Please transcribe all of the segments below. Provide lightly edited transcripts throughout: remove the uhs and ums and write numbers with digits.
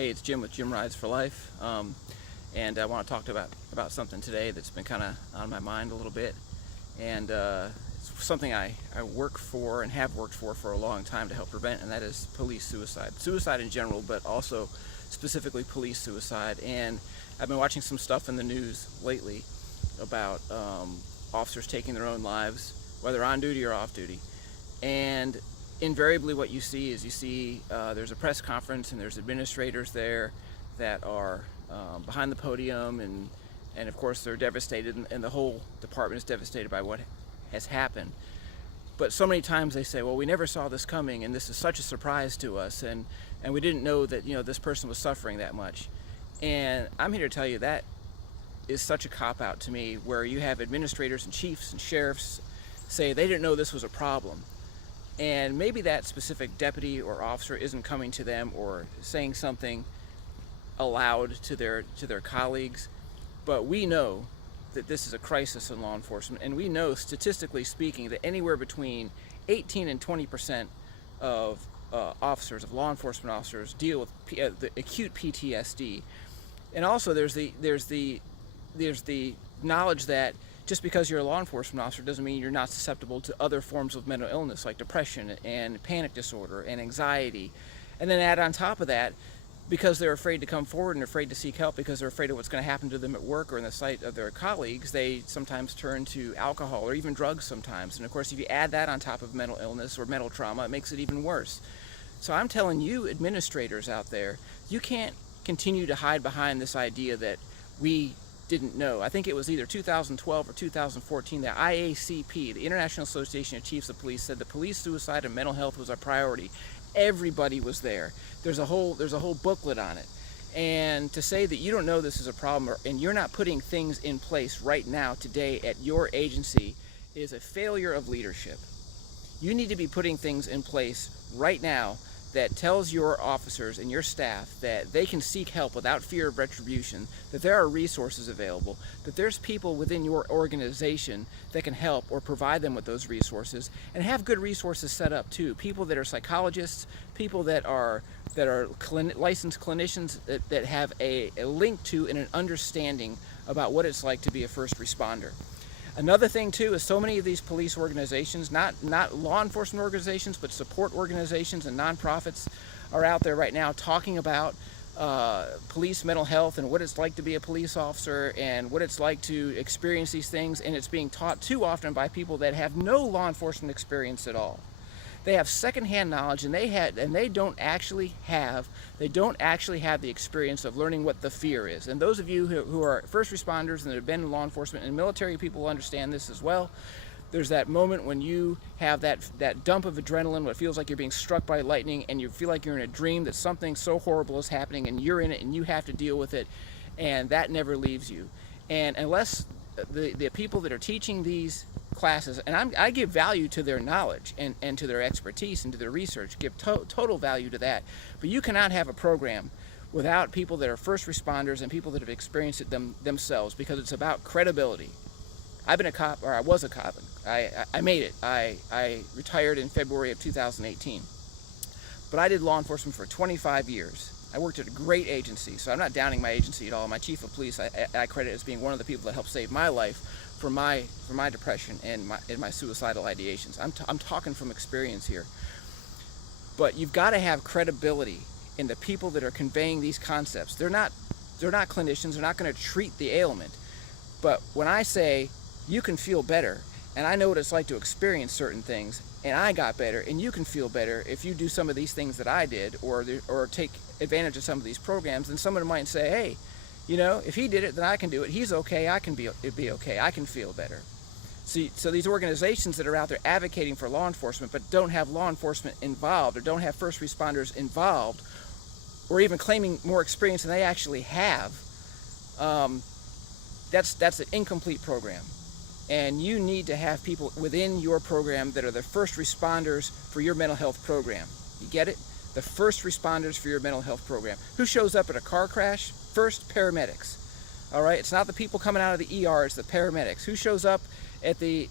Hey, it's Jim with Jim Rides for Life, and I want to talk about something today that's been kind of on my mind a little bit, and it's something I work for and have worked for a long time to help prevent, and that is police suicide. Suicide in general, but also specifically police suicide. And I've been watching some stuff in the news lately about officers taking their own lives, whether on duty or off duty, and invariably what you see is there's a press conference and there's administrators there that are behind the podium, and of course they're devastated, and the whole department is devastated by what has happened. But so many times they say, well, we never saw this coming, and this is such a surprise to us, and we didn't know that this person was suffering that much. And I'm here to tell you that is such a cop-out to me, where you have administrators and chiefs and sheriffs say they didn't know this was a problem. And maybe that specific deputy or officer isn't coming to them or saying something aloud to their colleagues, but we know that this is a crisis in law enforcement, and we know, statistically speaking, that anywhere between 18 and 20% of law enforcement officers deal with the acute PTSD. And also there's the knowledge that just because you're a law enforcement officer doesn't mean you're not susceptible to other forms of mental illness like depression and panic disorder and anxiety. And then add on top of that, because they're afraid to come forward and afraid to seek help because they're afraid of what's going to happen to them at work or in the sight of their colleagues, they sometimes turn to alcohol or even drugs sometimes. And of course, if you add that on top of mental illness or mental trauma, it makes it even worse. So I'm telling you, administrators out there, you can't continue to hide behind this idea that we didn't know. I think it was either 2012 or 2014 that IACP, the International Association of Chiefs of Police, said that police suicide and mental health was a priority. Everybody was there. There's a whole booklet on it. And to say that you don't know this is a problem, and you're not putting things in place right now today at your agency, is a failure of leadership. You need to be putting things in place right now that tells your officers and your staff that they can seek help without fear of retribution, that there are resources available, that there's people within your organization that can help or provide them with those resources, and have good resources set up too. People that are psychologists, people that are licensed clinicians that have a link to and an understanding about what it's like to be a first responder. Another thing too is so many of these police organizations, not law enforcement organizations, but support organizations and nonprofits, are out there right now talking about police mental health and what it's like to be a police officer and what it's like to experience these things, and it's being taught too often by people that have no law enforcement experience at all. They have secondhand knowledge, and they don't actually have the experience of learning what the fear is. And those of you who are first responders and that have been in law enforcement, and military people understand this as well. There's that moment when you have that dump of adrenaline, what feels like you're being struck by lightning, and you feel like you're in a dream, that something so horrible is happening, and you're in it, and you have to deal with it, and that never leaves you. And unless the people that are teaching these classes, and I give value to their knowledge and to their expertise and to their research, give total value to that, but you cannot have a program without people that are first responders and people that have experienced it themselves, because it's about credibility. I've been a cop, or I was a cop. I made it. I retired in February of 2018, but I did law enforcement for 25 years. I worked at a great agency, so I'm not downing my agency at all. My chief of police, I credit as being one of the people that helped save my life from my depression and my suicidal ideations. I'm talking from experience here. But you've got to have credibility in the people that are conveying these concepts. They're not clinicians. They're not going to treat the ailment. But when I say you can feel better, and I know what it's like to experience certain things, and I got better, and you can feel better if you do some of these things that I did, or take advantage of some of these programs, then someone might say, hey, if he did it, then I can do it. He's okay. I can be okay. I can feel better. See, so these organizations that are out there advocating for law enforcement but don't have law enforcement involved, or don't have first responders involved, or even claiming more experience than they actually have, that's an incomplete program. And you need to have people within your program that are the first responders for your mental health program. You get it? The first responders for your mental health program. Who shows up at a car crash? First, paramedics. All right, it's not the people coming out of the ER, it's the paramedics. Who shows up at the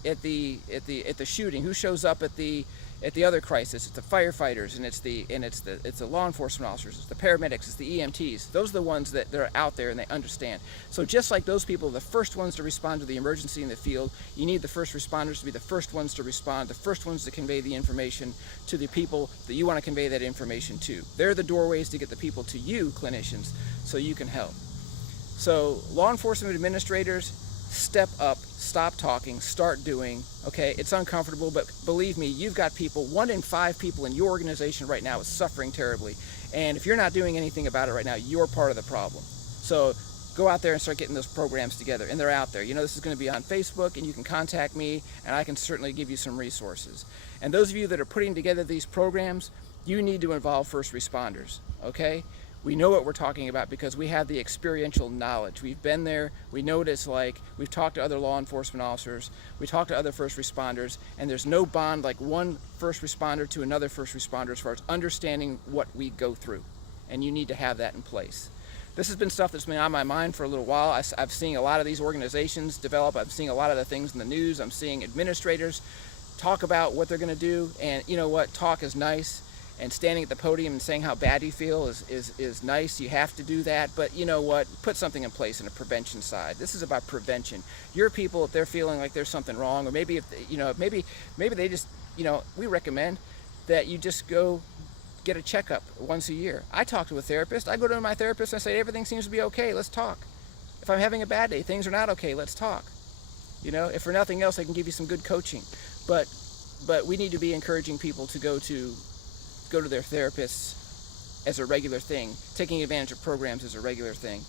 shooting? Who shows up at the at the other crisis. It's the firefighters, and it's the law enforcement officers, it's the paramedics, it's the EMTs. Those are the ones that are out there and they understand. So just like those people are the first ones to respond to the emergency in the field, you need the first responders to be the first ones to respond, the first ones to convey the information to the people that you want to convey that information to. They're the doorways to get the people to you, clinicians, so you can help. So law enforcement administrators, step up, stop talking, start doing. Okay, it's uncomfortable, but believe me, you've got people, 1 in 5 people in your organization right now is suffering terribly. And if you're not doing anything about it right now, you're part of the problem. So go out there and start getting those programs together, and they're out there. You know, this is going to be on Facebook, and you can contact me, and I can certainly give you some resources. And those of you that are putting together these programs, you need to involve first responders, okay? We know what we're talking about because we have the experiential knowledge. We've been there, we know what it's like, we've talked to other law enforcement officers, we talked to other first responders, and there's no bond like one first responder to another first responder as far as understanding what we go through. And you need to have that in place. This has been stuff that's been on my mind for a little while. I've seen a lot of these organizations develop. I'm seeing a lot of the things in the news. I'm seeing administrators talk about what they're going to do, and you know what, talk is nice. And standing at the podium and saying how bad you feel is nice. You have to do that, but you know what? Put something in place in a prevention side. This is about prevention. Your people, if they're feeling like there's something wrong, or maybe if you know, maybe they just, you know, we recommend that you just go get a checkup once a year. I talk to a therapist. I go to my therapist and I say everything seems to be okay. Let's talk. If I'm having a bad day, things are not okay. Let's talk. You know, if for nothing else, I can give you some good coaching. But we need to be encouraging people to go to their therapists as a regular thing. Taking advantage of programs is a regular thing.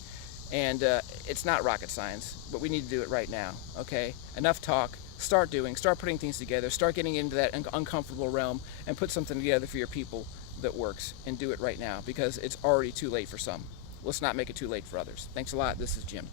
And it's not rocket science, but we need to do it right now, okay? Enough talk, start doing, start putting things together, start getting into that uncomfortable realm, and put something together for your people that works, and do it right now, because it's already too late for some. Let's not make it too late for others. Thanks a lot. This is Jim.